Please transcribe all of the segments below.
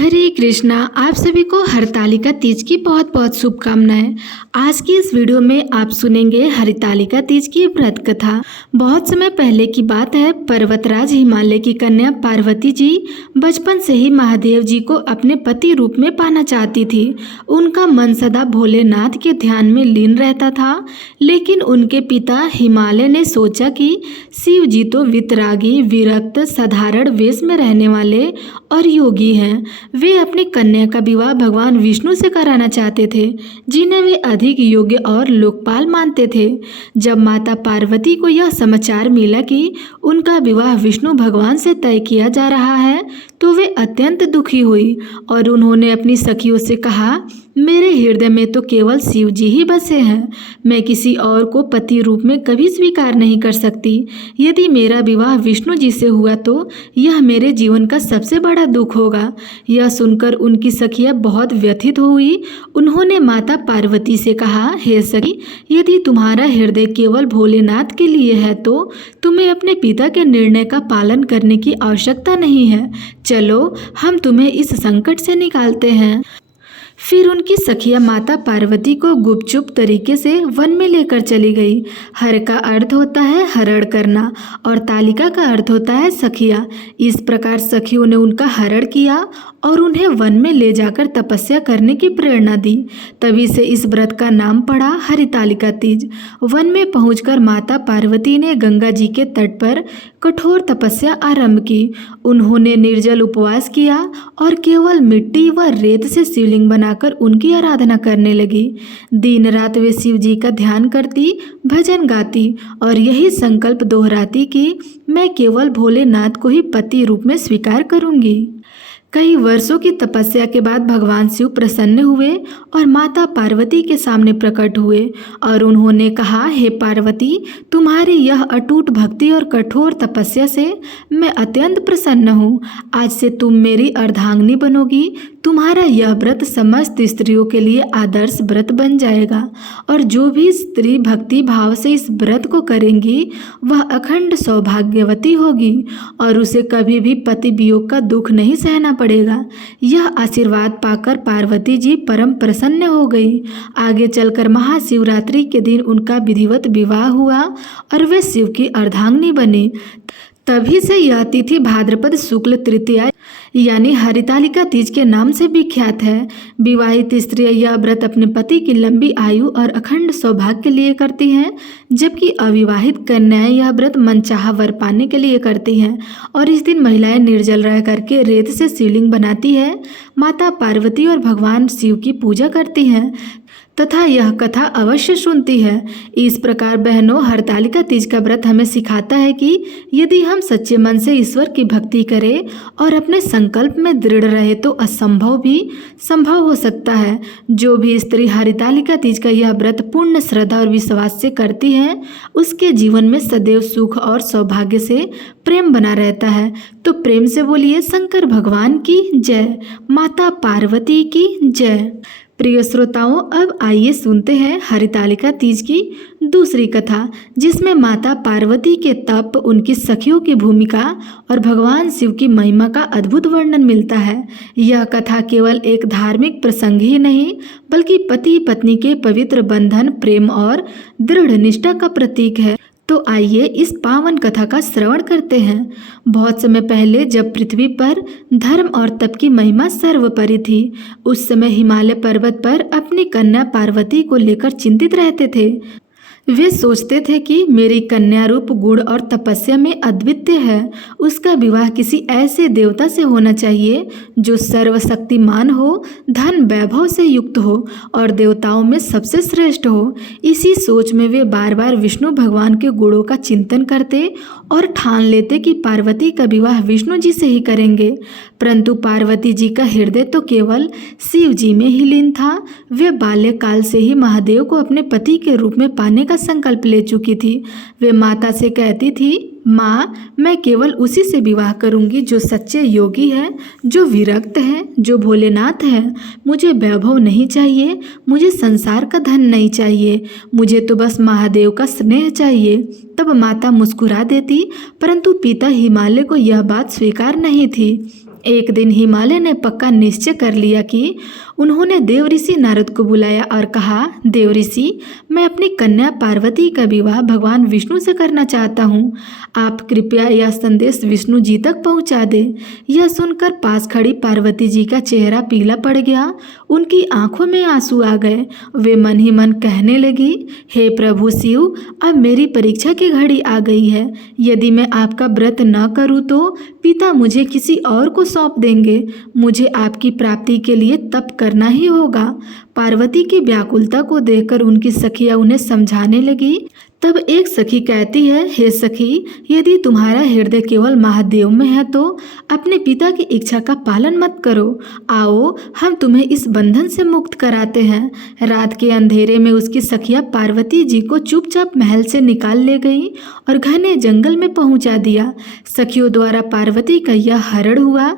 हरे कृष्णा। आप सभी को हरतालिका तीज की बहुत बहुत शुभकामनाएं। आज की इस वीडियो में आप सुनेंगे हरतालिका तीज की व्रत कथा। बहुत समय पहले की बात है। पर्वतराज हिमालय की कन्या पार्वती जी बचपन से ही महादेव जी को अपने पति रूप में पाना चाहती थी। उनका मन सदा भोलेनाथ के ध्यान में लीन रहता था। लेकिन उनके पिता हिमालय ने सोचा कि शिव जी तो वितरागी, विरक्त, साधारण वेश में रहने वाले और योगी हैं। वे अपनी कन्या का विवाह भगवान विष्णु से कराना चाहते थे, जिन्हें वे अधिक योग्य और लोकपाल मानते थे। जब माता पार्वती को यह समाचार मिला कि उनका विवाह विष्णु भगवान से तय किया जा रहा है, तो वे अत्यंत दुखी हुई और उन्होंने अपनी सखियों से कहा, मेरे हृदय में तो केवल शिव जी ही बसे हैं। मैं किसी और को पति रूप में कभी स्वीकार नहीं कर सकती। यदि मेरा विवाह विष्णु जी से हुआ तो यह मेरे जीवन का सबसे बड़ा दुख होगा। यह सुनकर उनकी सखियां बहुत व्यथित हुई। उन्होंने माता पार्वती से कहा, हे सखी, यदि तुम्हारा हृदय केवल भोलेनाथ के लिए है तो तुम्हें अपने पिता के निर्णय का पालन करने की आवश्यकता नहीं है। चलो, हम तुम्हें इस संकट से निकालते हैं। फिर उनकी सखियां माता पार्वती को गुपचुप तरीके से वन में लेकर चली गई। हर का अर्थ होता है हरण करना और तालिका का अर्थ होता है सखिया। इस प्रकार सखियों ने उनका हरण किया और उन्हें वन में ले जाकर तपस्या करने की प्रेरणा दी। तभी से इस व्रत का नाम पड़ा हरितालिका तीज। वन में पहुंचकर माता पार्वती ने गंगा जी के तट पर कठोर तपस्या आरंभ की। उन्होंने निर्जल उपवास किया और केवल मिट्टी व रेत से शिवलिंग बनाकर उनकी आराधना करने लगी। दिन रात वे शिव जी का ध्यान करती, भजन गाती और यही संकल्प दोहराती कि मैं केवल भोलेनाथ को ही पति रूप में स्वीकार करूंगी। कई वर्षों की तपस्या के बाद भगवान शिव प्रसन्न हुए और माता पार्वती के सामने प्रकट हुए और उन्होंने कहा, हे पार्वती, तुम्हारी यह अटूट भक्ति और कठोर तपस्या से मैं अत्यंत प्रसन्न हूँ। आज से तुम मेरी अर्धांगिनी बनोगी। तुम्हारा यह व्रत समस्त स्त्रियों के लिए आदर्श व्रत बन जाएगा और जो भी स्त्री भक्ति भाव से इस व्रत को करेंगी वह अखंड सौभाग्यवती होगी और उसे कभी भी पति वियोग का दुख नहीं सहना पड़ेगा। यह आशीर्वाद पाकर पार्वती जी परम प्रसन्न हो गई। आगे चलकर महाशिवरात्रि के दिन उनका विधिवत विवाह हुआ और वे शिव की अर्धांगिनी बनी। तभी से यह तिथि भाद्रपद शुक्ल तृतीया यानी हरितालिका तीज के नाम से विख्यात है। विवाहित स्त्रियां यह व्रत अपने पति की लंबी आयु और अखंड सौभाग्य के लिए करती हैं, जबकि अविवाहित कन्याएं यह व्रत मनचाहा वर पाने के लिए करती हैं। और इस दिन महिलाएं निर्जल रह करके रेत से शिवलिंग बनाती है, माता पार्वती और भगवान शिव की पूजा करती हैं तथा यह कथा अवश्य सुनती है। इस प्रकार बहनों, हरतालिका तीज का व्रत हमें सिखाता है कि यदि हम सच्चे मन से ईश्वर की भक्ति करें और अपने संकल्प में दृढ़ रहे तो असंभव भी संभव हो सकता है। जो भी स्त्री हरितालिका तीज का यह व्रत पूर्ण श्रद्धा और विश्वास से करती है, उसके जीवन में सदैव सुख और सौभाग्य से प्रेम बना रहता है। तो प्रेम से बोलिए शंकर भगवान की जय, माता पार्वती की जय। प्रिय श्रोताओं, अब आइए सुनते हैं हरितालिका तीज की दूसरी कथा, जिसमें माता पार्वती के तप, उनकी सखियों की भूमिका और भगवान शिव की महिमा का अद्भुत वर्णन मिलता है। यह कथा केवल एक धार्मिक प्रसंग ही नहीं, बल्कि पति पत्नी के पवित्र बंधन, प्रेम और दृढ़ निष्ठा का प्रतीक है। तो आइए इस पावन कथा का श्रवण करते हैं। बहुत समय पहले जब पृथ्वी पर धर्म और तप की महिमा सर्वोपरि थी, उस समय हिमालय पर्वत पर अपनी कन्या पार्वती को लेकर चिंतित रहते थे। वे सोचते थे कि मेरी कन्या रूप, गुण और तपस्या में अद्वितीय है। उसका विवाह किसी ऐसे देवता से होना चाहिए जो सर्वशक्तिमान हो, धन वैभव से युक्त हो और देवताओं में सबसे श्रेष्ठ हो। इसी सोच में वे बार बार विष्णु भगवान के गुणों का चिंतन करते और ठान लेते कि पार्वती का विवाह विष्णु जी से ही करेंगे। परंतु पार्वती जी का हृदय तो केवल शिव जी में ही लीन था। वे बाल्यकाल से ही महादेव को अपने पति के रूप में पाने का संकल्प ले चुकी थी। वे माता से कहती थी, माँ, मैं केवल उसी से विवाह करूंगी जो सच्चे योगी है, जो विरक्त है, जो भोलेनाथ है। मुझे वैभव नहीं चाहिए, मुझे संसार का धन नहीं चाहिए, मुझे तो बस महादेव का स्नेह चाहिए। तब माता मुस्कुरा देती, परंतु पिता हिमालय को यह बात स्वीकार नहीं थी। एक दिन हिमालय ने पक्का निश्चय कर लिया कि उन्होंने देव ऋषि नारद को बुलाया और कहा, देव ऋषि, मैं अपनी कन्या पार्वती का विवाह भगवान विष्णु से करना चाहता हूँ। आप कृपया यह संदेश विष्णु जी तक पहुँचा दें। यह सुनकर पास खड़ी पार्वती जी का चेहरा पीला पड़ गया, उनकी आंखों में आंसू आ गए। वे मन ही मन कहने लगी, हे प्रभु शिव, अब मेरी परीक्षा की घड़ी आ गई है। यदि मैं आपका व्रत न करूँ तो पिता मुझे किसी और को सौंप देंगे। मुझे आपकी प्राप्ति के लिए तप करना ही होगा। पार्वती की व्याकुलता को देखकर उनकी सखियां उन्हें समझाने लगी। तब एक सखी कहती है, हे सखी, यदि तुम्हारा हृदय केवल महादेव में है तो अपने पिता की इच्छा का पालन मत करो। आओ, हम तुम्हें इस बंधन से मुक्त कराते हैं। रात के अंधेरे में उसकी सखियां पार्वती जी को चुपचाप महल से निकाल ले गई और घने जंगल में पहुंचा दिया। सखियों द्वारा पार्वती का यह हरण हुआ।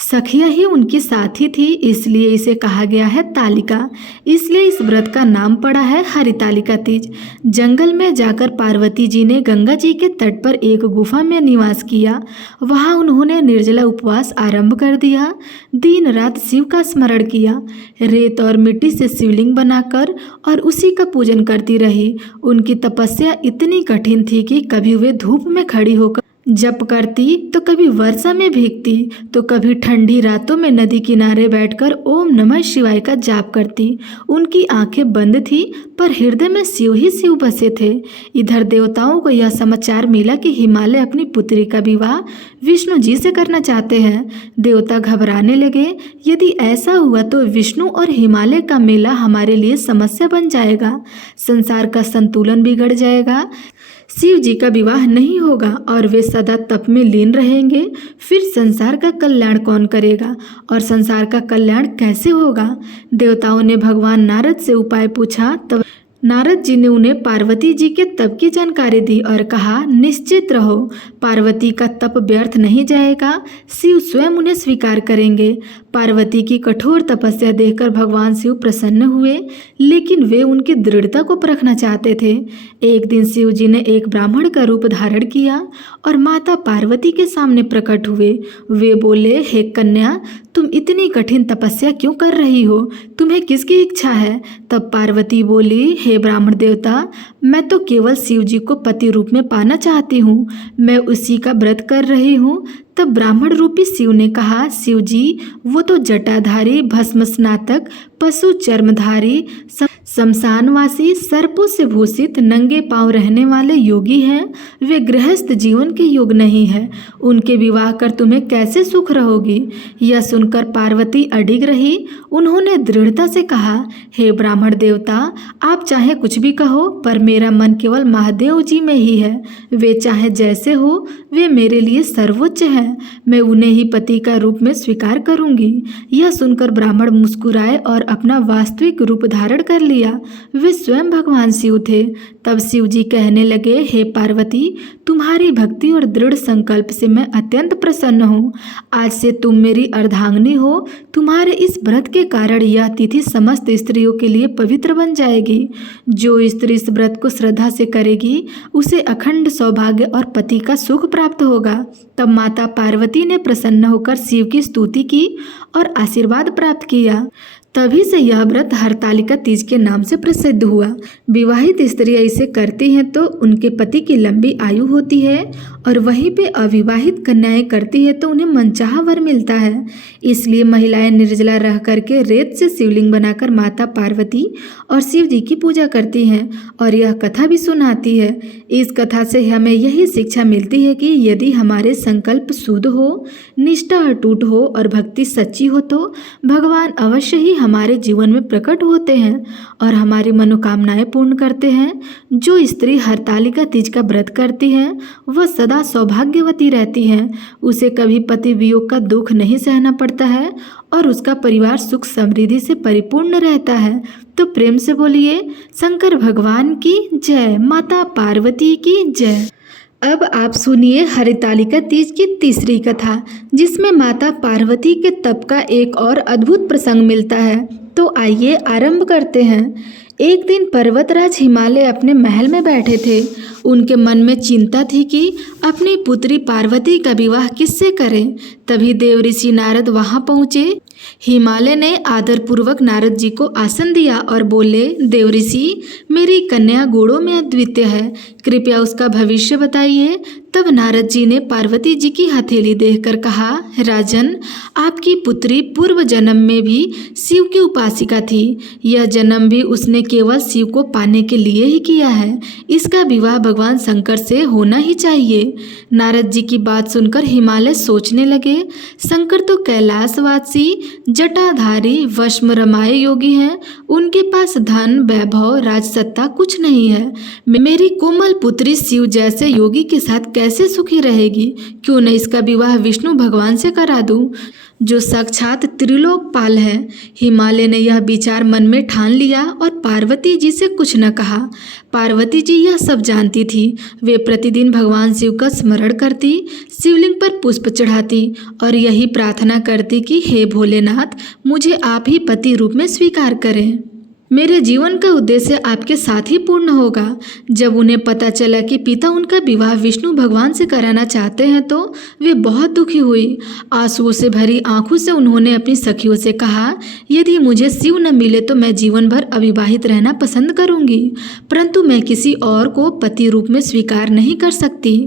सखिया ही उनकी साथी थी, इसलिए इसे कहा गया है तालिका। इसलिए इस व्रत का नाम पड़ा है हरितालिका तीज। जंगल में जाकर पार्वती जी ने गंगा जी के तट पर एक गुफा में निवास किया। वहां उन्होंने निर्जला उपवास आरंभ कर दिया। दिन रात शिव का स्मरण किया। रेत और मिट्टी से शिवलिंग बनाकर और उसी का पूजन करती रही। उनकी तपस्या इतनी कठिन थी कि कभी वे धूप में खड़ी होकर जप करती तो कभी वर्षा में भीगती तो कभी ठंडी रातों में नदी किनारे बैठकर ओम नमः शिवाय का जाप करती। उनकी आंखें बंद थी पर हृदय में शिव ही शिव बसे थे। इधर देवताओं को यह समाचार मिला कि हिमालय अपनी पुत्री का विवाह विष्णु जी से करना चाहते हैं। देवता घबराने लगे। यदि ऐसा हुआ तो विष्णु और हिमालय का मेला हमारे लिए समस्या बन जाएगा। संसार का संतुलन बिगड़ जाएगा। शिव जी का विवाह नहीं होगा और वे सदा तप में लीन रहेंगे। फिर संसार का कल्याण कौन करेगा और संसार का कल्याण कैसे होगा? देवताओं ने भगवान नारद से उपाय पूछा। तब नारद जी ने उन्हें पार्वती जी के तप की जानकारी दी और कहा, निश्चित रहो, पार्वती का तप व्यर्थ नहीं जाएगा। शिव स्वयं उन्हें स्वीकार करेंगे। पार्वती की कठोर तपस्या देखकर भगवान शिव प्रसन्न हुए, लेकिन वे उनकी दृढ़ता को परखना चाहते थे। एक दिन शिव जी ने एक ब्राह्मण का रूप धारण किया और माता पार्वती के सामने प्रकट हुए। वे बोले, हे कन्या, तुम इतनी कठिन तपस्या क्यों कर रही हो? तुम्हें किसकी इच्छा है? तब पार्वती बोली, हे ब्राह्मण देवता, मैं तो केवल शिव जी को पति रूप में पाना चाहती हूँ। मैं उसी का व्रत कर रही हूँ। तब ब्राह्मण रूपी शिव ने कहा, शिव जी, वो तो जटाधारी, भस्म स्नातक, पशु चर्मधारी, शमशानवासी, सर्पों से भूषित, नंगे पांव रहने वाले योगी हैं। वे गृहस्थ जीवन के योग्य नहीं है। उनके विवाह कर तुम्हें कैसे सुख रहोगी? यह सुनकर पार्वती अडिग रही। उन्होंने दृढ़ता से कहा, हे ब्राह्मण देवता, आप चाहे कुछ भी कहो, पर मेरा मन केवल महादेव जी में ही है। वे चाहे जैसे हो, वे मेरे लिए सर्वोच्च हैं। मैं उन्हें ही पति का रूप में स्वीकार करूंगी। यह सुनकर ब्राह्मण मुस्कुराए और अपना वास्तविक रूप धारण कर लिया। वे स्वयं भगवान शिव थे। तब शिव जी कहने लगे, हे पार्वती, तुम्हारी भक्ति और दृढ़ संकल्प से मैं अत्यंत प्रसन्न हूँ। आज से तुम मेरी अर्धांगिनी हो। तुम्हारे इस व्रत के कारण यह तिथि समस्त स्त्रियों के लिए पवित्र बन जाएगी। जो स्त्री इस व्रत को श्रद्धा से करेगी, उसे अखंड सौभाग्य और पति का सुख प्राप्त होगा। तब माता पार्वती ने प्रसन्न होकर शिव की स्तुति की और आशीर्वाद प्राप्त किया। तभी से यह व्रत हरतालिका तीज के नाम से प्रसिद्ध हुआ। विवाहित स्त्रियां इसे करती हैं तो उनके पति की लंबी आयु होती है और वहीं पे अविवाहित कन्याएं करती है तो उन्हें मनचाहा वर मिलता है। इसलिए महिलाएं निर्जला रह करके रेत से शिवलिंग बनाकर माता पार्वती और शिव जी की पूजा करती हैं और यह कथा भी सुनाती है। इस कथा से हमें यही शिक्षा मिलती है कि यदि हमारे संकल्प शुद्ध हो, निष्ठा अटूट हो और भक्ति सच्ची हो तो भगवान अवश्य ही हमारे जीवन में प्रकट होते हैं और हमारी मनोकामनाएं पूर्ण करते हैं। जो स्त्री हरतालिका तीज का व्रत करती है वह सदा सौभाग्यवती रहती है। उसे कभी पति वियोग का दुख नहीं सहना पड़ता है और उसका परिवार सुख समृद्धि से परिपूर्ण रहता है। तो प्रेम से बोलिए, शंकर भगवान की जय, माता पार्वती की जय। अब आप सुनिए हरितालिका तीज की तीसरी कथा, जिसमें माता पार्वती के तप का एक और अद्भुत प्रसंग मिलता है। तो आइए आरंभ करते हैं। एक दिन पर्वतराज हिमालय अपने महल में बैठे थे। उनके मन में चिंता थी कि अपनी पुत्री पार्वती का विवाह किससे करें। तभी देव ऋषि नारद वहां पहुंचे। हिमालय ने आदरपूर्वक नारद जी को आसन दिया और बोले, देव ऋषि, मेरी कन्या गुणों में अद्वितीय है, कृपया उसका भविष्य बताइए। तब नारद जी ने पार्वती जी की हथेली देखकर कहा, राजन, आपकी पुत्री पूर्व जन्म में भी शिव की उपासिका थी। यह जन्म भी उसने केवल शिव को पाने के लिए ही किया है। इसका विवाह भगवान शंकर से होना ही चाहिए। नारद जी की बात सुनकर हिमालय सोचने लगे, शंकर तो कैलाशवासी जटाधारी वश्म रमाए योगी हैं। उनके पास धन वैभव राजसत्ता कुछ नहीं है। मेरी कोमल पुत्री शिव जैसे योगी के साथ कैसे सुखी रहेगी? क्यों न इसका विवाह विष्णु भगवान से करा दूं, जो साक्षात त्रिलोकपाल है। हिमालय ने यह विचार मन में ठान लिया और पार्वती जी से कुछ न कहा। पार्वती जी यह सब जानती थी। वे प्रतिदिन भगवान शिव का स्मरण करती, शिवलिंग पर पुष्प चढ़ाती और यही प्रार्थना करती कि हे भोलेनाथ, मुझे आप ही पति रूप में स्वीकार करें। मेरे जीवन का उद्देश्य आपके साथ ही पूर्ण होगा। जब उन्हें पता चला कि पिता उनका विवाह विष्णु भगवान से कराना चाहते हैं तो वे बहुत दुखी हुई। आंसुओं से भरी आंखों से उन्होंने अपनी सखियों से कहा, यदि मुझे शिव न मिले तो मैं जीवन भर अविवाहित रहना पसंद करूंगी, परंतु मैं किसी और को पति रूप में स्वीकार नहीं कर सकती।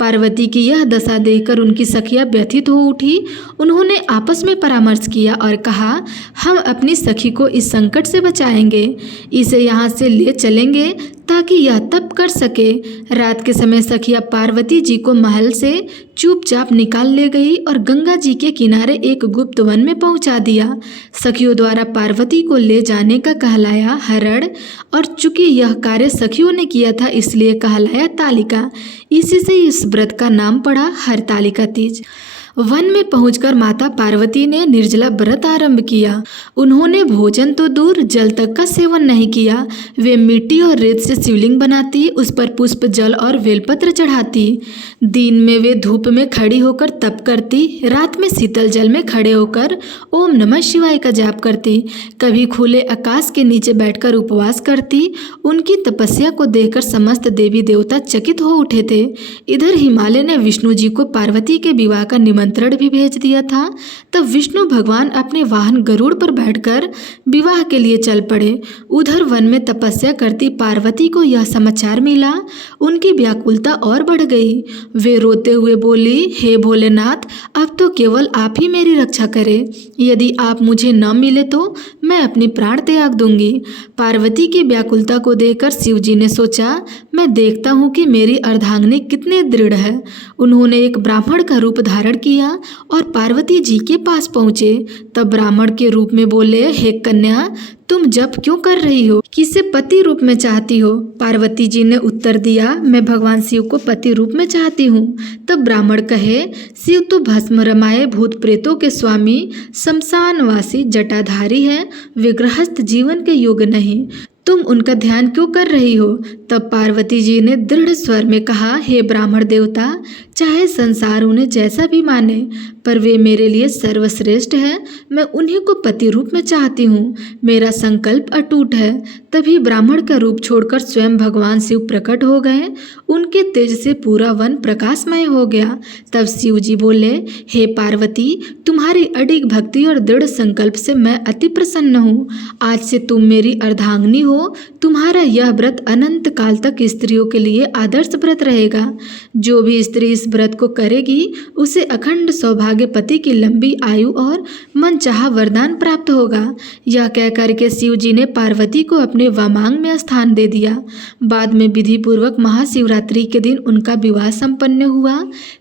पार्वती की यह दशा देखकर उनकी सखियां व्यथित हो उठी। उन्होंने आपस में परामर्श किया और कहा, हम अपनी सखी को इस संकट से बचाएंगे, इसे यहाँ से ले चलेंगे ताकि यह तप कर सके। रात के समय सखिया पार्वती जी को महल से चुपचाप निकाल ले गई और गंगा जी के किनारे एक गुप्त वन में पहुंचा दिया। सखियों द्वारा पार्वती को ले जाने का कहलाया हरण, और चूंकि यह कार्य सखियों ने किया था इसलिए कहलाया तालिका। इसी से इस व्रत का नाम पड़ा हरतालिका तीज। वन में पहुंचकर माता पार्वती ने निर्जला व्रत आरंभ किया। उन्होंने भोजन तो दूर जल तक का सेवन नहीं किया। वे मिट्टी और रेत से शिवलिंग बनाती, उस पर पुष्प जल और बेलपत्र चढ़ाती। दिन में वे धूप में खड़ी होकर तप करती, रात में शीतल जल में खड़े होकर ओम नमः शिवाय का जाप करती। कभी खुले आकाश के नीचे बैठकर उपवास करती। उनकी तपस्या को देखकर समस्त देवी देवता चकित हो उठे थे। इधर हिमालय ने विष्णु जी को पार्वती के विवाह का निमंत्रण भी भेज दिया था। तब विष्णु भगवान अपने वाहन गरुड़ पर बैठकर विवाह के लिए चल पड़े। उधर वन में तपस्या करती पार्वती को यह समाचार मिला। उनकी व्याकुलता और बढ़ गई। वे रोते हुए बोली, हे भोलेनाथ, अब तो केवल आप ही मेरी रक्षा करें। यदि आप मुझे न मिले तो मैं अपनी प्राण त्याग दूंगी। पार्वती की व्याकुलता को देखकर शिव जी ने सोचा, मैं देखता हूँ कि मेरी अर्धांगिनी कितने दृढ़ है। उन्होंने एक ब्राह्मण का रूप धारण किया और पार्वती जी के पास पहुँचे। तब ब्राह्मण के रूप में बोले, हे कन्या, तुम जप क्यों कर रही हो? किसे पति रूप में चाहती हो? पार्वती जी ने उत्तर दिया, मैं भगवान शिव को पति रूप में चाहती हूँ। तब ब्राह्मण कहे, शिव तो भस्म रमाए भूत प्रेतों के स्वामी शमशानवासी जटाधारी हैं, वे गृहस्थ जीवन के योग्य नहीं। तुम उनका ध्यान क्यों कर रही हो? तब पार्वती जी ने दृढ़ स्वर में कहा, हे ब्राह्मण देवता, चाहे संसार उन्हें जैसा भी माने, पर वे मेरे लिए सर्वश्रेष्ठ है। मैं उन्हीं को पति रूप में चाहती हूँ। मेरा संकल्प अटूट है। तभी ब्राह्मण का रूप छोड़कर स्वयं भगवान शिव प्रकट हो गए। उनके तेज से पूरा वन प्रकाशमय हो गया। तब शिव जी बोले, हे पार्वती, तुम्हारी अडिग भक्ति और दृढ़ संकल्प से मैं अति प्रसन्न हूँ। आज से तुम मेरी अर्धांगिनी हो। तुम्हारा यह व्रत अनंत काल तक स्त्रियों के लिए आदर्श व्रत रहेगा। जो भी स्त्री इस व्रत को करेगी उसे अखंड सौभाग्य, पति की लंबी आयु और मनचाहा वरदान प्राप्त होगा। यह कहकर के शिव जी ने पार्वती को अपने वामांग में स्थान दे दिया। बाद में विधि पूर्वक महाशिवरात्रि के दिन उनका विवाह संपन्न हुआ।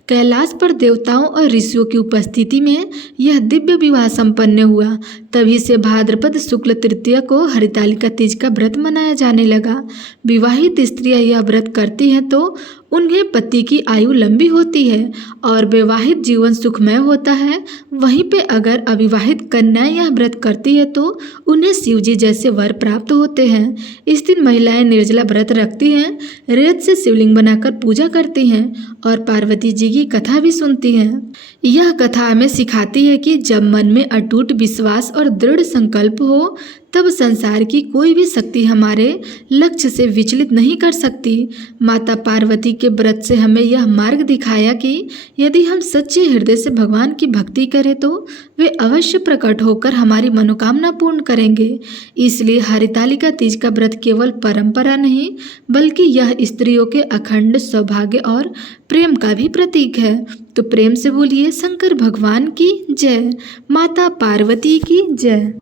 कैलाश पर देवताओं और ऋषियों की उपस्थिति में यह दिव्य विवाह संपन्न हुआ। तभी से भाद्रपद शुक्ल तृतीया को हरितालिका तीज का व्रत मनाया जाने लगा। विवाहित स्त्रियां यह व्रत करती हैं तो उन्हें पति की आयु लंबी होती है और वैवाहिक जीवन सुखमय होता है। वहीं पे अगर अविवाहित कन्याएं यह व्रत करती है तो उन्हें शिव जी जैसे वर प्राप्त होते हैं। इस दिन महिलाएं निर्जला व्रत रखती हैं, रेत से शिवलिंग बनाकर पूजा करती हैं और पार्वती जी की कथा भी सुनती हैं। यह कथा हमें सिखाती है कि जब मन में अटूट विश्वास और दृढ़ संकल्प हो तब संसार की कोई भी शक्ति हमारे लक्ष्य से विचलित नहीं कर सकती। माता पार्वती के व्रत से हमें यह मार्ग दिखाया कि यदि हम सच्चे हृदय से भगवान की भक्ति करें तो वे अवश्य प्रकट होकर हमारी मनोकामना पूर्ण करेंगे। इसलिए हरितालिका तीज का व्रत केवल परंपरा नहीं बल्कि यह स्त्रियों के अखंड सौभाग्य और प्रेम का भी प्रतीक है। तो प्रेम से बोलिए शंकर भगवान की जय, माता पार्वती की जय।